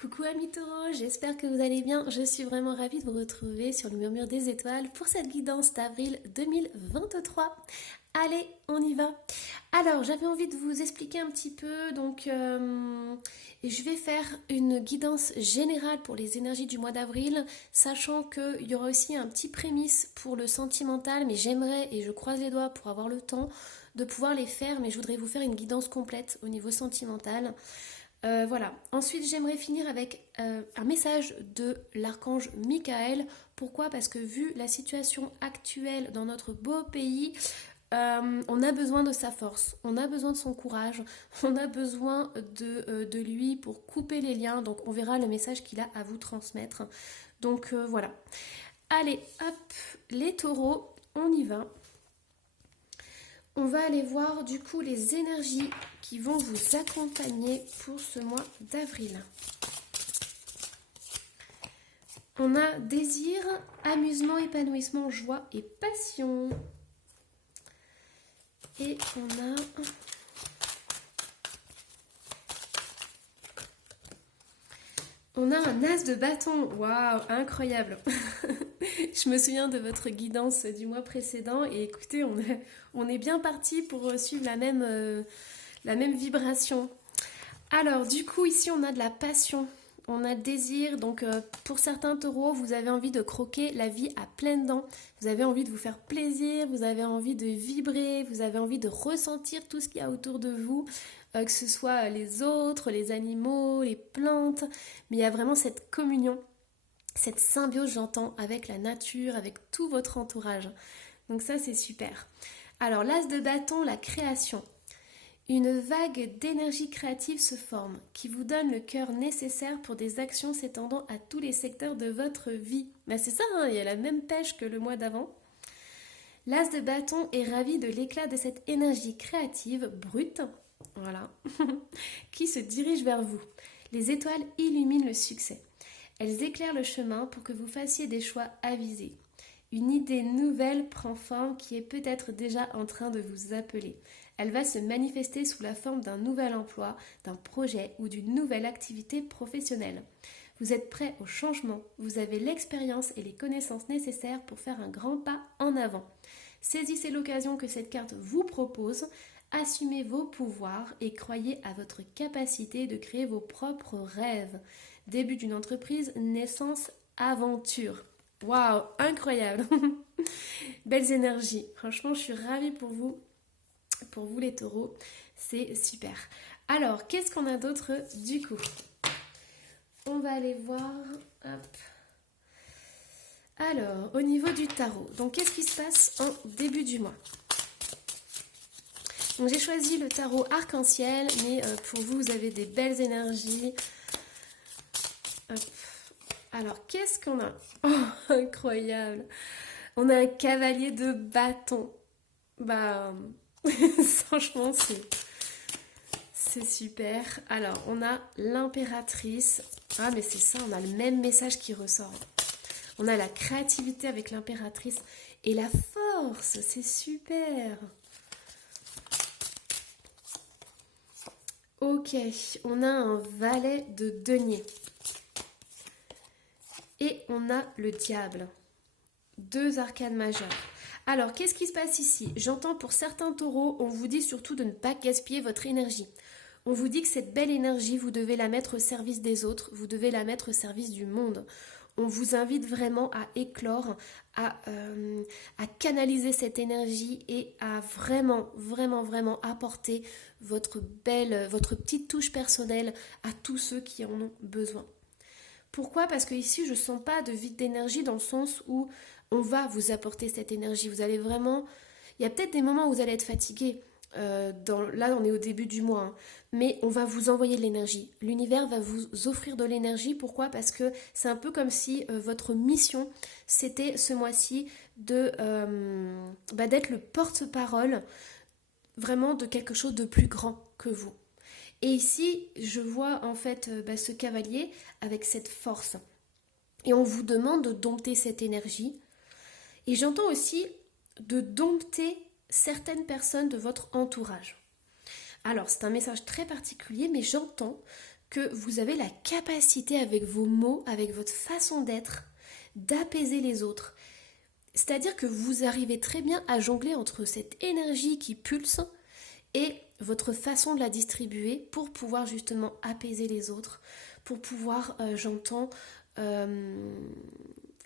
Coucou amis taureaux, j'espère que vous allez bien. Je suis vraiment ravie de vous retrouver sur le Murmure des Étoiles pour cette guidance d'avril 2023. Allez, on y va. Alors, j'avais envie de vous expliquer un petit peu, je vais faire une guidance générale pour les énergies du mois d'avril, sachant qu'il y aura aussi un petit prémisse pour le sentimental, mais j'aimerais, et je croise les doigts pour avoir le temps de pouvoir les faire, mais je voudrais vous faire une guidance complète au niveau sentimental. Voilà. Ensuite, j'aimerais finir avec un message de l'archange Michael. Pourquoi? Parce que vu la situation actuelle dans notre beau pays, on a besoin de sa force, on a besoin de son courage, on a besoin de lui pour couper les liens. Donc, on verra le message qu'il a à vous transmettre. Donc, voilà. Allez, hop, les taureaux, on y va. On va aller voir du coup les énergies qui vont vous accompagner pour ce mois d'avril. On a désir, amusement, épanouissement, joie et passion. Et on a un as de bâton. Waouh, incroyable. Je me souviens de votre guidance du mois précédent et écoutez, on est bien parti pour suivre la même vibration. Alors, du coup, ici, on a de la passion, on a le désir. Donc, pour certains taureaux, vous avez envie de croquer la vie à pleines dents. Vous avez envie de vous faire plaisir, vous avez envie de vibrer, vous avez envie de ressentir tout ce qu'il y a autour de vous, que ce soit les autres, les animaux, les plantes. Mais il y a vraiment cette communion, cette symbiose, j'entends, avec la nature, avec tout votre entourage. Donc ça, c'est super. Alors, l'as de bâton, la création. Une vague d'énergie créative se forme, qui vous donne le cœur nécessaire pour des actions s'étendant à tous les secteurs de votre vie. Ben c'est ça, hein, il y a la même pêche que le mois d'avant. L'as de bâton est ravi de l'éclat de cette énergie créative brute, voilà, qui se dirige vers vous. Les étoiles illuminent le succès. Elles éclairent le chemin pour que vous fassiez des choix avisés. Une idée nouvelle prend forme qui est peut-être déjà en train de vous appeler. Elle va se manifester sous la forme d'un nouvel emploi, d'un projet ou d'une nouvelle activité professionnelle. Vous êtes prêt au changement, vous avez l'expérience et les connaissances nécessaires pour faire un grand pas en avant. Saisissez l'occasion que cette carte vous propose, assumez vos pouvoirs et croyez à votre capacité de créer vos propres rêves. Début d'une entreprise, naissance, aventure. Waouh, incroyable. Belles énergies. Franchement, je suis ravie pour vous les taureaux. C'est super. Alors, qu'est-ce qu'on a d'autre du coup? On va aller voir. Hop. Alors, au niveau du tarot. Donc, qu'est-ce qui se passe en début du mois? Donc, j'ai choisi le tarot arc-en-ciel, mais pour vous, vous avez des belles énergies. Hop. Alors, qu'est-ce qu'on a? Oh, incroyable! On a un cavalier de bâton. Bah, franchement, c'est super. Alors, on a l'impératrice. Ah, mais c'est ça, on a le même message qui ressort. On a la créativité avec l'impératrice et la force. C'est super. Ok, on a un valet de denier. Et on a le diable. Deux arcanes majeures. Alors, qu'est-ce qui se passe ici? J'entends pour certains taureaux, on vous dit surtout de ne pas gaspiller votre énergie. On vous dit que cette belle énergie, vous devez la mettre au service des autres, vous devez la mettre au service du monde. On vous invite vraiment à éclore, à canaliser cette énergie et à vraiment, vraiment, vraiment apporter votre petite touche personnelle à tous ceux qui en ont besoin. Pourquoi? Parce que ici, je ne sens pas de vide d'énergie dans le sens où on va vous apporter cette énergie. Vous allez vraiment... Il y a peut-être des moments où vous allez être fatigué. Là, on est au début du mois. Hein. Mais on va vous envoyer de l'énergie. L'univers va vous offrir de l'énergie. Pourquoi? Parce que c'est un peu comme si votre mission, c'était ce mois-ci d'être le porte-parole vraiment de quelque chose de plus grand que vous. Et ici, je vois en fait ce cavalier avec cette force. Et on vous demande de dompter cette énergie. Et j'entends aussi de dompter certaines personnes de votre entourage. Alors, c'est un message très particulier, mais j'entends que vous avez la capacité avec vos mots, avec votre façon d'être, d'apaiser les autres. C'est-à-dire que vous arrivez très bien à jongler entre cette énergie qui pulse et votre façon de la distribuer pour pouvoir justement apaiser les autres, pour pouvoir, j'entends,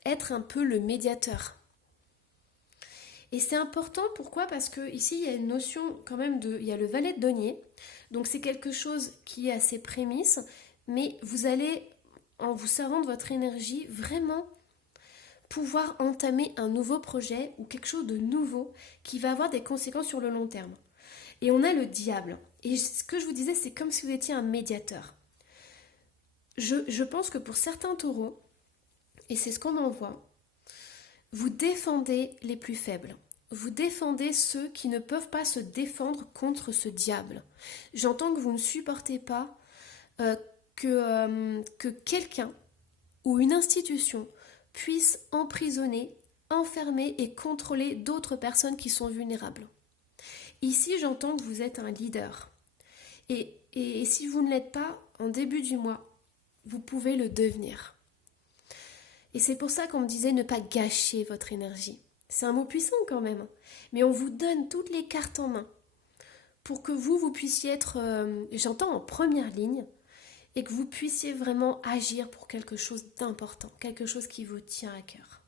être un peu le médiateur. Et c'est important, pourquoi? Parce que ici il y a une notion quand même il y a le valet de denier, donc c'est quelque chose qui est à ses prémices, mais vous allez, en vous servant de votre énergie, vraiment pouvoir entamer un nouveau projet ou quelque chose de nouveau qui va avoir des conséquences sur le long terme. Et on a le diable. Et ce que je vous disais, c'est comme si vous étiez un médiateur. Je pense que pour certains taureaux, et c'est ce qu'on en voit, vous défendez les plus faibles. Vous défendez ceux qui ne peuvent pas se défendre contre ce diable. J'entends que vous ne supportez pas que quelqu'un ou une institution puisse emprisonner, enfermer et contrôler d'autres personnes qui sont vulnérables. Ici, j'entends que vous êtes un leader. Et si vous ne l'êtes pas, en début du mois, vous pouvez le devenir. Et c'est pour ça qu'on me disait ne pas gâcher votre énergie. C'est un mot puissant quand même. Mais on vous donne toutes les cartes en main pour que vous puissiez être, j'entends, en première ligne et que vous puissiez vraiment agir pour quelque chose d'important, quelque chose qui vous tient à cœur.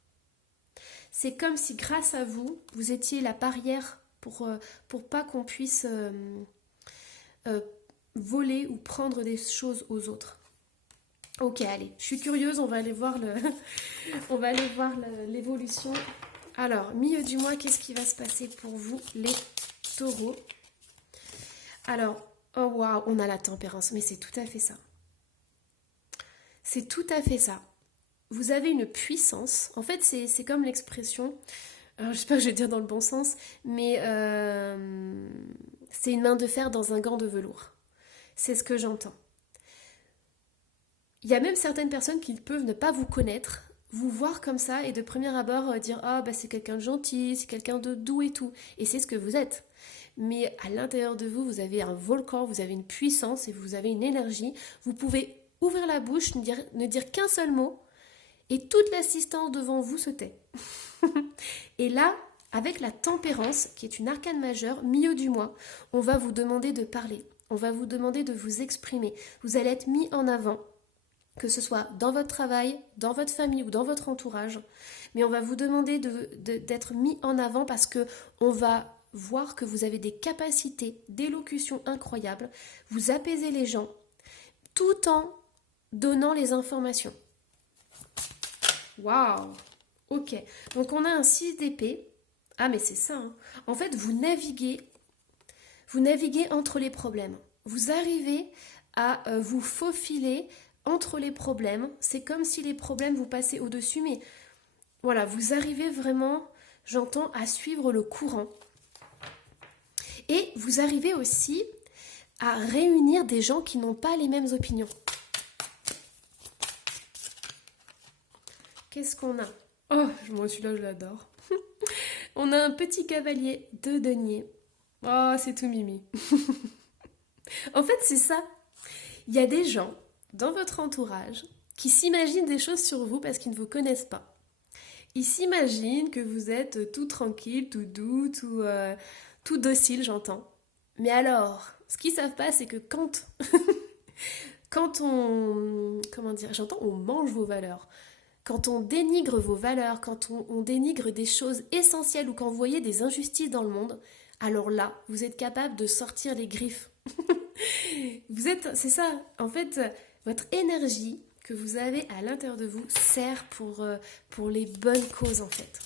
C'est comme si grâce à vous, vous étiez la barrière pour pas qu'on puisse voler ou prendre des choses aux autres. Ok, allez, je suis curieuse, on va aller voir l'évolution. Alors, milieu du mois, qu'est-ce qui va se passer pour vous, les taureaux? Alors, oh waouh, on a la tempérance, mais c'est tout à fait ça. C'est tout à fait ça. Vous avez une puissance. En fait, c'est comme l'expression, alors j'espère que je vais dire dans le bon sens, mais c'est une main de fer dans un gant de velours. C'est ce que j'entends. Il y a même certaines personnes qui peuvent ne pas vous connaître, vous voir comme ça et de premier abord dire « Ah, bah c'est quelqu'un de gentil, c'est quelqu'un de doux et tout ». Et c'est ce que vous êtes. Mais à l'intérieur de vous, vous avez un volcan, vous avez une puissance et vous avez une énergie. Vous pouvez ouvrir la bouche, ne dire qu'un seul mot et toute l'assistance devant vous se tait. Et là, avec la tempérance, qui est une arcane majeure, milieu du mois, on va vous demander de parler. On va vous demander de vous exprimer. Vous allez être mis en avant, que ce soit dans votre travail, dans votre famille ou dans votre entourage. Mais on va vous demander d'être mis en avant parce qu'on va voir que vous avez des capacités d'élocution incroyables. Vous apaisez les gens tout en donnant les informations. Waouh! Ok. Donc on a un 6 d'épée. Ah mais c'est ça. Hein. En fait, vous naviguez entre les problèmes. Vous arrivez à vous faufiler entre les problèmes. C'est comme si les problèmes vous passaient au-dessus. Mais voilà, vous arrivez vraiment, j'entends, à suivre le courant. Et vous arrivez aussi à réunir des gens qui n'ont pas les mêmes opinions. Qu'est-ce qu'on a? Oh, moi celui-là je l'adore. On a un petit cavalier de denier. Oh, c'est tout mimi. En fait, c'est ça. Il y a des gens dans votre entourage qui s'imaginent des choses sur vous parce qu'ils ne vous connaissent pas. Ils s'imaginent que vous êtes tout tranquille, tout doux, tout docile, j'entends. Mais alors, ce qu'ils ne savent pas, c'est que quand on mange vos valeurs, quand on dénigre vos valeurs, quand on dénigre des choses essentielles ou quand vous voyez des injustices dans le monde, alors là, vous êtes capable de sortir les griffes. C'est ça, en fait, votre énergie que vous avez à l'intérieur de vous sert pour les bonnes causes, en fait.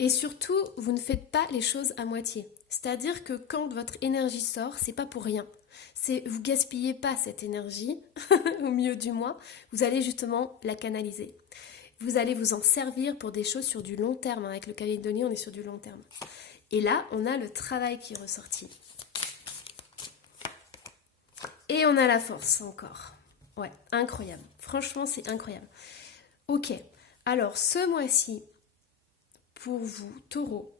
Et surtout, vous ne faites pas les choses à moitié. C'est-à-dire que quand votre énergie sort, c'est pas pour rien. Vous gaspillez pas cette énergie au milieu du mois, vous allez justement la canaliser. Vous allez vous en servir pour des choses sur du long terme. Avec le cavalier de denier, on est sur du long terme. Et là, on a le travail qui est ressorti. Et on a la force encore. Ouais, incroyable. Franchement, c'est incroyable. Ok, alors ce mois-ci, pour vous, taureau,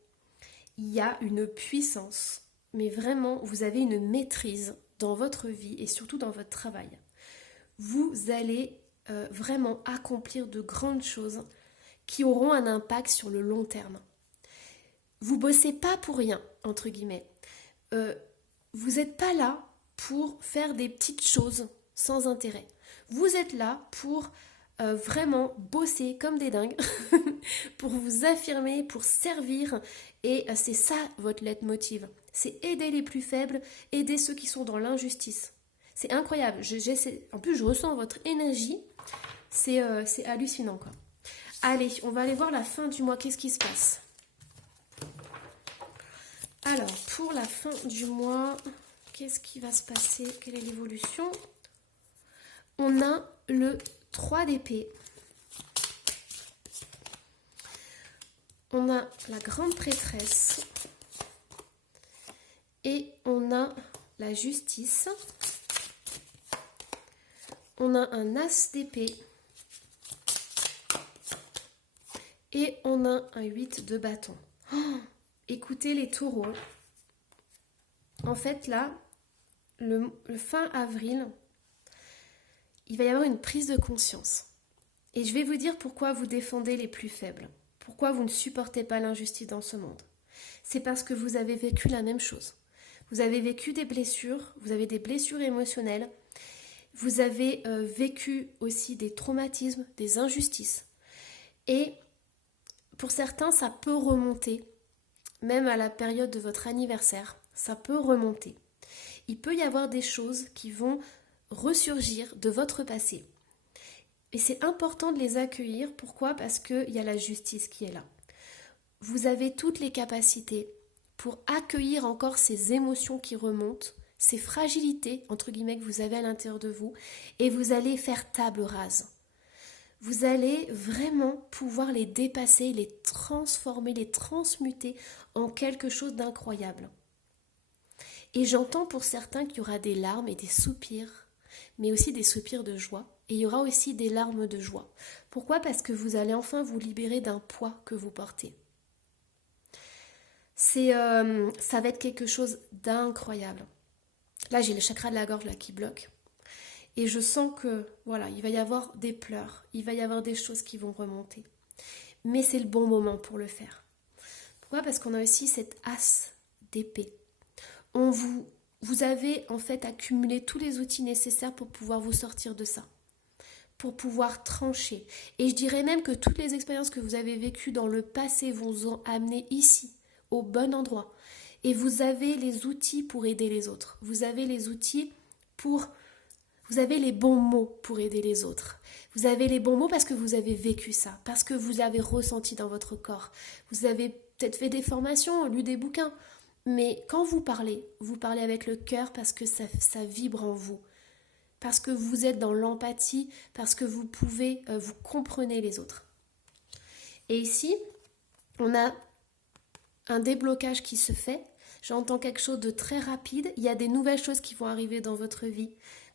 il y a une puissance, mais vraiment, vous avez une maîtrise dans votre vie et surtout dans votre travail. Vous allez vraiment accomplir de grandes choses qui auront un impact sur le long terme. Vous bossez pas pour rien, entre guillemets. Vous n'êtes pas là pour faire des petites choses sans intérêt. Vous êtes là pour vraiment bosser comme des dingues, pour vous affirmer, pour servir. Et c'est ça votre leitmotiv. C'est aider les plus faibles, aider ceux qui sont dans l'injustice. C'est incroyable. En plus, je ressens votre énergie. C'est hallucinant, quoi. Allez, on va aller voir la fin du mois. Qu'est-ce qui se passe? Alors, pour la fin du mois, qu'est-ce qui va se passer? Quelle est l'évolution? On a le 3 d'épée. On a la grande prêtresse. Et on a la justice. On a un as d'épée. Et on a un 8 de bâton. Oh, écoutez les taureaux. En fait, là, le fin avril, il va y avoir une prise de conscience. Et je vais vous dire pourquoi vous défendez les plus faibles. Pourquoi vous ne supportez pas l'injustice dans ce monde. C'est parce que vous avez vécu la même chose. Vous avez vécu des blessures, vous avez des blessures émotionnelles. Vous avez vécu aussi des traumatismes, des injustices. Et pour certains, ça peut remonter, même à la période de votre anniversaire, ça peut remonter. Il peut y avoir des choses qui vont ressurgir de votre passé. Et c'est important de les accueillir. Pourquoi? Parce qu'il y a la justice qui est là. Vous avez toutes les capacités pour accueillir encore ces émotions qui remontent, ces fragilités, entre guillemets, que vous avez à l'intérieur de vous, et vous allez faire table rase. Vous allez vraiment pouvoir les dépasser, les transformer, les transmuter en quelque chose d'incroyable. Et j'entends pour certains qu'il y aura des larmes et des soupirs, mais aussi des soupirs de joie. Et il y aura aussi des larmes de joie. Pourquoi? Parce que vous allez enfin vous libérer d'un poids que vous portez. Ça va être quelque chose d'incroyable. Là, j'ai le chakra de la gorge là, qui bloque. Et je sens que, voilà, il va y avoir des pleurs, il va y avoir des choses qui vont remonter. Mais c'est le bon moment pour le faire. Pourquoi? Parce qu'on a aussi cette as d'épée. Vous avez en fait accumulé tous les outils nécessaires pour pouvoir vous sortir de ça. Pour pouvoir trancher. Et je dirais même que toutes les expériences que vous avez vécues dans le passé vous ont amené ici, au bon endroit. Et vous avez les outils pour aider les autres. Vous avez les outils pour... Vous avez les bons mots pour aider les autres. Vous avez les bons mots parce que vous avez vécu ça, parce que vous avez ressenti dans votre corps. Vous avez peut-être fait des formations, lu des bouquins. Mais quand vous parlez avec le cœur parce que ça vibre en vous. Parce que vous êtes dans l'empathie, parce que vous comprenez les autres. Et ici, on a un déblocage qui se fait. J'entends quelque chose de très rapide. Il y a des nouvelles choses qui vont arriver dans votre vie.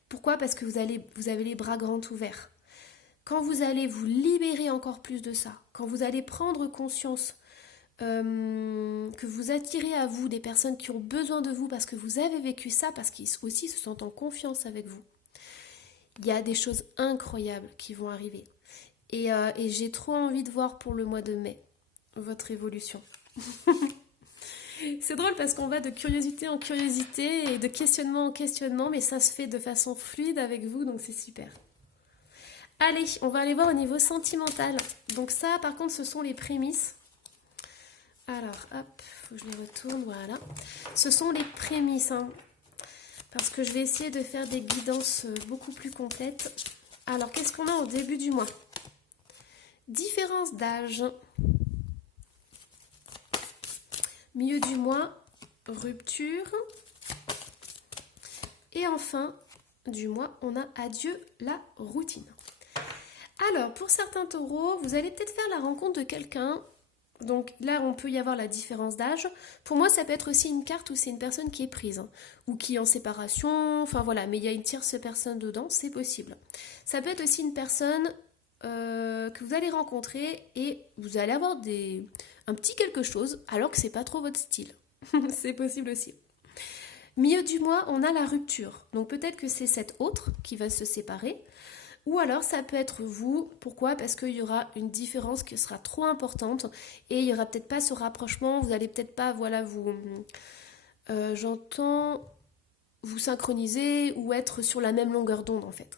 Pourquoi? Parce que vous avez les bras grands ouverts. Quand vous allez vous libérer encore plus de ça, quand vous allez prendre conscience que vous attirez à vous des personnes qui ont besoin de vous parce que vous avez vécu ça, parce qu'ils aussi se sentent en confiance avec vous, il y a des choses incroyables qui vont arriver. Et j'ai trop envie de voir pour le mois de mai votre évolution. C'est drôle parce qu'on va de curiosité en curiosité et de questionnement en questionnement, mais ça se fait de façon fluide avec vous, donc c'est super. Allez, on va aller voir au niveau sentimental. Donc ça, par contre, ce sont les prémices. Alors, hop, faut que je les retourne, voilà. Ce sont les prémices, hein, parce que je vais essayer de faire des guidances beaucoup plus complètes. Alors, qu'est-ce qu'on a au début du mois? Différence d'âge. Milieu du mois, rupture. Et enfin, du mois, on a adieu la routine. Alors, pour certains taureaux, vous allez peut-être faire la rencontre de quelqu'un. Donc là, on peut y avoir la différence d'âge. Pour moi, ça peut être aussi une carte où c'est une personne qui est prise, hein, ou qui est en séparation. Enfin voilà, mais il y a une tierce personne dedans, c'est possible. Ça peut être aussi une personne que vous allez rencontrer et vous allez avoir un petit quelque chose alors que c'est pas trop votre style. C'est possible aussi. Milieu du mois, on a la rupture. Donc peut-être que c'est cet autre qui va se séparer. Ou alors ça peut être vous. Pourquoi? Parce qu'il y aura une différence qui sera trop importante et il n'y aura peut-être pas ce rapprochement. Vous allez peut-être pas, voilà, j'entends vous synchroniser ou être sur la même longueur d'onde en fait.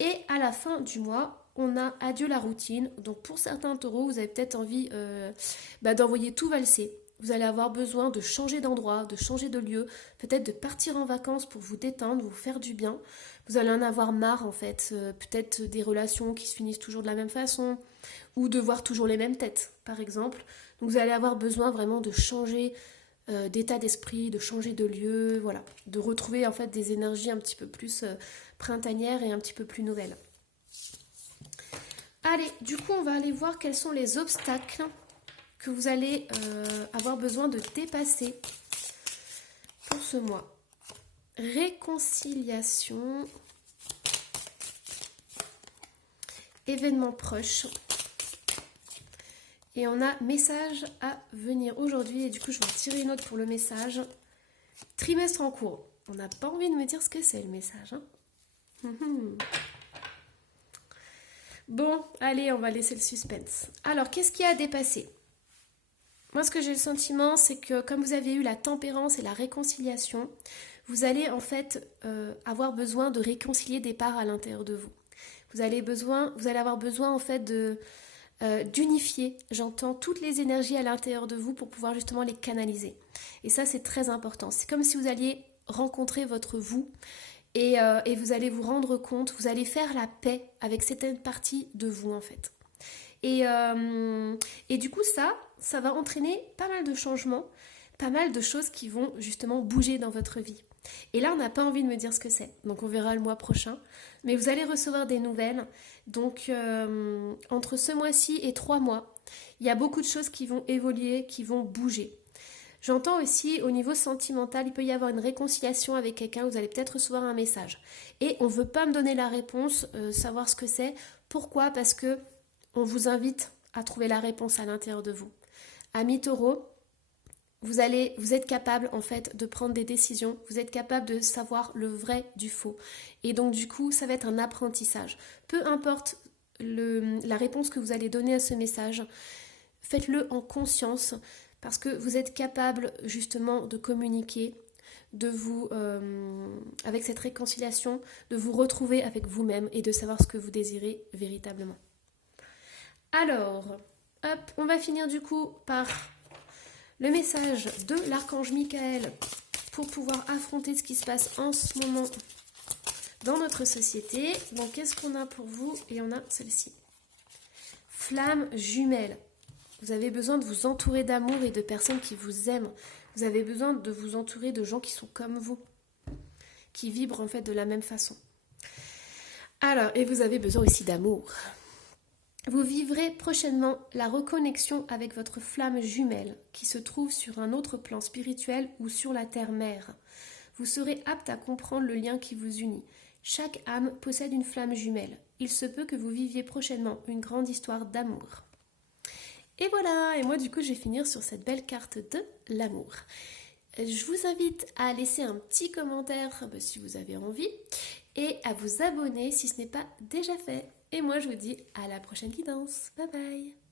Et à la fin du mois, on a adieu la routine. Donc pour certains taureaux, vous avez peut-être envie d'envoyer tout valser. Vous allez avoir besoin de changer d'endroit, de changer de lieu, peut-être de partir en vacances pour vous détendre, vous faire du bien. Vous allez en avoir marre en fait, peut-être des relations qui se finissent toujours de la même façon, ou de voir toujours les mêmes têtes par exemple. Donc vous allez avoir besoin vraiment de changer d'état d'esprit, de changer de lieu, voilà, de retrouver en fait des énergies un petit peu plus printanières et un petit peu plus nouvelles. Allez, du coup on va aller voir quels sont les obstacles que vous allez avoir besoin de dépasser pour ce mois. Réconciliation, événements proches. Et on a message à venir aujourd'hui. Et du coup, je vais en tirer une autre pour le message. Trimestre en cours. On n'a pas envie de me dire ce que c'est le message. Hein. Bon, allez, on va laisser le suspense. Alors, qu'est-ce qu'il y a à dépasser? Moi, ce que j'ai le sentiment, c'est que comme vous avez eu la tempérance et la réconciliation, vous allez en fait avoir besoin de réconcilier des parts à l'intérieur de vous. Vous allez avoir besoin en fait d'unifier, j'entends, toutes les énergies à l'intérieur de vous pour pouvoir justement les canaliser. Et ça, c'est très important. C'est comme si vous alliez rencontrer votre vous et vous allez vous rendre compte, vous allez faire la paix avec certaines parties de vous en fait. Et du coup, ça va entraîner pas mal de changements, pas mal de choses qui vont justement bouger dans votre vie. Et là, on n'a pas envie de me dire ce que c'est. Donc, on verra le mois prochain. Mais vous allez recevoir des nouvelles. Donc, entre ce mois-ci et 3 mois, il y a beaucoup de choses qui vont évoluer, qui vont bouger. J'entends aussi, au niveau sentimental, il peut y avoir une réconciliation avec quelqu'un. Vous allez peut-être recevoir un message. Et on ne veut pas me donner la réponse, savoir ce que c'est. Pourquoi? Parce que on vous invite à trouver la réponse à l'intérieur de vous. Amis taureaux, vous êtes capable en fait de prendre des décisions, vous êtes capable de savoir le vrai du faux. Et donc du coup, ça va être un apprentissage. Peu importe la réponse que vous allez donner à ce message, faites-le en conscience parce que vous êtes capable justement de communiquer, de vous, avec cette réconciliation, de vous retrouver avec vous-même et de savoir ce que vous désirez véritablement. Alors, hop, on va finir du coup par le message de l'archange Michael pour pouvoir affronter ce qui se passe en ce moment dans notre société. Donc, qu'est-ce qu'on a pour vous? Et on a celle-ci. Flamme jumelle. Vous avez besoin de vous entourer d'amour et de personnes qui vous aiment. Vous avez besoin de vous entourer de gens qui sont comme vous, qui vibrent en fait de la même façon. Alors, et vous avez besoin aussi d'amour. Vous vivrez prochainement la reconnexion avec votre flamme jumelle qui se trouve sur un autre plan spirituel ou sur la terre-mère. Vous serez apte à comprendre le lien qui vous unit. Chaque âme possède une flamme jumelle. Il se peut que vous viviez prochainement une grande histoire d'amour. Et voilà, et moi du coup je vais finir sur cette belle carte de l'amour. Je vous invite à laisser un petit commentaire si vous avez envie et à vous abonner si ce n'est pas déjà fait. Et moi, je vous dis à la prochaine guidance. Bye bye!